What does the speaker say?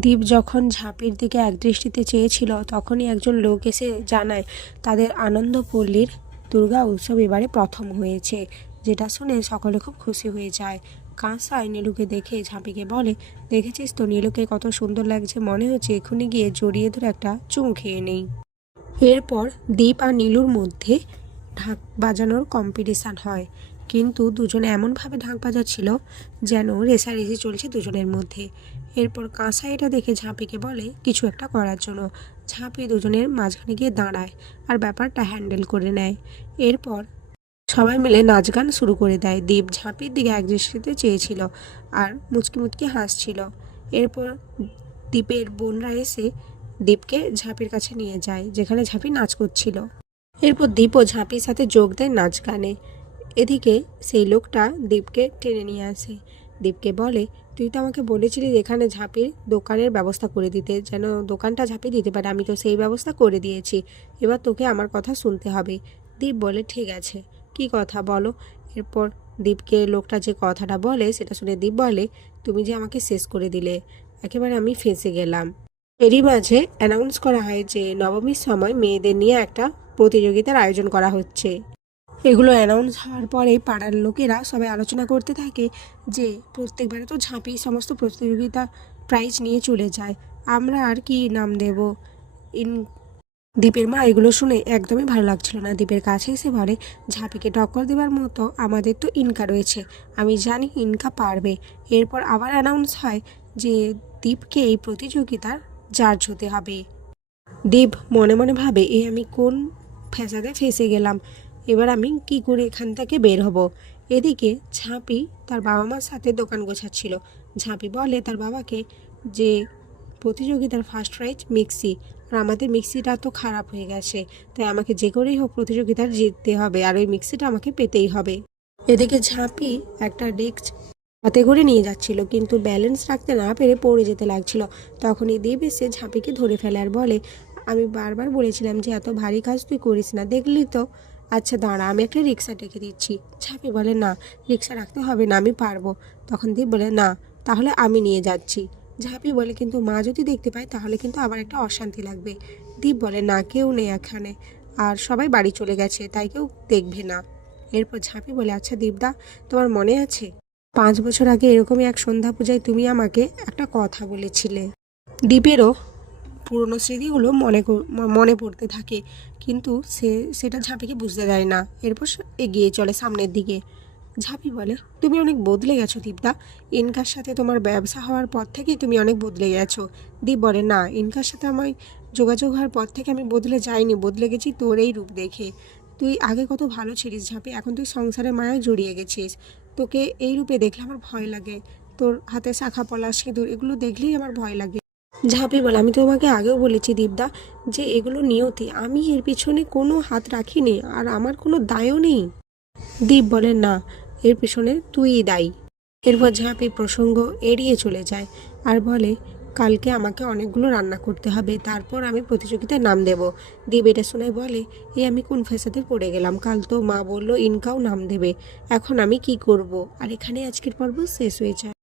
দীপ যখন ঝাঁপির দিকে একদৃষ্টিতে চেয়েছিল তখনই একজন লোক এসে জানায় তাদের আনন্দপল্লীর দুর্গা উৎসব এবারে প্রথম হয়েছে, যেটা শুনে সকলে খুব খুশি হয়ে যায়। কাঁসাই নীলুকে দেখে ঝাঁপিকে বলে, দেখেছিস তো নীলুকে কত সুন্দর লাগছে, মনে হচ্ছে এখনই গিয়ে জড়িয়ে ধরে একটা চুমু খেয়ে নেই। এরপর দীপ আর নীলুর মধ্যে ঢাক বাজানোর কম্পিটিশান হয়, কিন্তু দুজনে এমনভাবে ঢাক বাজাচ্ছিল যেন রেষারেষি চলছে দুজনের মধ্যে। এরপর কাঁসা এটা দেখে ঝাঁপিকে বলে কিছু একটা করার জন্য। ঝাঁপি দুজনের মাঝখানে গিয়ে দাঁড়ায় আর ব্যাপারটা হ্যান্ডেল করে নেয়। এরপর সবাই মিলে নাচ গান শুরু করে দেয়। দীপ ঝাঁপির দিকে একদৃষ্টিতে চেয়েছিল আর মুচকি মুচকি হাসছিল। এরপর দীপের বোনরা এসে দীপকে ঝাঁপির কাছে নিয়ে যায়, যেখানে ঝাঁপি নাচ করছিল। এরপর দীপও ঝাঁপির সাথে যোগ দেয় নাচ গানে। এদিকে সেই লোকটা দীপকে টেনে নিয়ে আসে। দীপকে বলে, তুই তো আমাকে বলেছিলি এখানে ঝাঁপির দোকানের ব্যবস্থা করে দিতে, যেন দোকানটা ঝাঁপি দিতে পারে, আমি তো সেই ব্যবস্থা করে দিয়েছি, এবার তোকে আমার কথা শুনতে হবে। দীপ বলে, ঠিক আছে, কি কথা বলো। এরপর দীপকে লোকটা যে কথাটা বলে সেটা শুনে দীপ বলে, তুমি যে আমাকে শেষ করে দিলে, একেবারে আমি ফেঁসে গেলাম। এরই মাঝে অ্যানাউন্স করা হয় যে নবমীর সময় মেয়েদের নিয়ে একটা প্রতিযোগিতার আয়োজন করা হচ্ছে। এগুলো অ্যানাউন্স হওয়ার পরে পাড়ার লোকেরা সবাই আলোচনা করতে থাকে যে প্রত্যেকবারে তো ঝাঁপি সমস্ত প্রতিযোগিতা প্রাইজ নিয়ে চলে যায়, আমরা আর কি নাম দেব। ইন দীপের মা এগুলো শুনে একদমই ভালো লাগছিল না। দীপের কাছে এসে বলে, ঝাঁপিকে টক্কর দেওয়ার মতো আমাদের তো ইনকা রয়েছে, আমি জানি ইনকা পারবে। এরপর আবার অ্যানাউন্স হয় যে দীপকে এই প্রতিযোগিতার জাজ হতে হবে। দীপ মনে মনে ভাবে, আমি কোন ফ্যাসাদে ফেঁসে গেলাম, এবার আমি কি করে এখান থেকে বের হব। এদিকে ঝাঁপি তার বাবা মার সাথে দোকান গোছাচ্ছিল। ঝাঁপি বলে তার বাবাকে যে প্রতিযোগিতার ফার্স্ট প্রাইজ মিক্সি, আর আমাদের মিক্সিটা তো খারাপ হয়ে গেছে, তাই আমাকে যে করেই হোক প্রতিযোগিতার জিততে হবে, আর ওই মিক্সিটা আমাকে পেতেই হবে। এদিকে ঝাঁপি একটা ডেস্ক হাতে করে নিয়ে যাচ্ছিল, কিন্তু ব্যালেন্স রাখতে না পেরে পড়ে যেতে লাগছিল। তখনই দেব এসে ঝাঁপিকে ধরে ফেলে আর বলে, আমি বারবার বলেছিলাম যে এত ভারী কাজ তুই করিস না, দেখলি তো। আচ্ছা দাঁড়া, আমি একটা রিক্সা ডেকে দিচ্ছি। ঝাঁপি বলে, না রিক্সা রাখতে হবে না, আমি পারবো। তখন দেব বলে, না তাহলে আমি নিয়ে যাচ্ছি। ঝাঁপি বলে, কিন্তু মা যদি দেখতে পায় তাহলে কিন্তু আবার একটা অশান্তি লাগবে। দীপ বলে, না কেউ নেই এখানে, আর সবাই বাড়ি চলে গেছে, তাই কেউ দেখবে না। এরপর ঝাঁপি বলে, আচ্ছা দীপদা, তোমার মনে আছে 5 বছর আগে এরকমই এক সন্ধ্যা পূজায় তুমি আমাকে একটা কথা বলেছিলে। দীপেরও পুরনো স্মৃতিগুলো মনে পড়তে থাকে, কিন্তু সেটা ঝাঁপিকে বুঝতে দেয় না। এরপর এগিয়ে চলে সামনের দিকে। ঝাঁপি বলে, তুমি অনেক বদলে গেছো দীপদা, ইনকার সাথে তোমার ব্যবসা হওয়ার পর থেকেই তুমি অনেক বদলে গেছো। দীপ বলে, না ইনকার সাথে আমার যোগাযোগ হওয়ার পর থেকে আমি বদলে যাইনি, বদলে গেছি তোর এই রূপ দেখে। তুই আগে কত ভালো ছিলিস ঝাঁপি, এখন তুই সংসারের মায়ায় জড়িয়ে গেছিস, তোকে এই রূপে দেখলে আমার ভয় লাগে, তোর হাতে শাখা পলা সিঁদুর এগুলো দেখলেই আমার ভয় লাগে। ঝাঁপি বলে, আমি তোমাকে আগেও বলেছি দীপদা যে এগুলো নিয়তি, আমি এর পিছনে কোনো হাত রাখিনি, আর আমার কোনো দায়ও নেই। দীপ বলে, না এর পিছনে তুইই দায়ী। এরপর ঝাঁপি প্রসঙ্গ এড়িয়ে চলে যায় আর বলে, কালকে আমাকে অনেকগুলো রান্না করতে হবে, তারপর আমি প্রতিযোগিতায় নাম দেব। দীপ এটা শুনে বলে, আমি কোন ফ্যাসাদে পড়ে গেলাম, কাল তো মা বললো ইনকাও নাম দেবে, এখন আমি কি করব। আর এখানে আজকের পর্ব শেষ হয়ে যায়।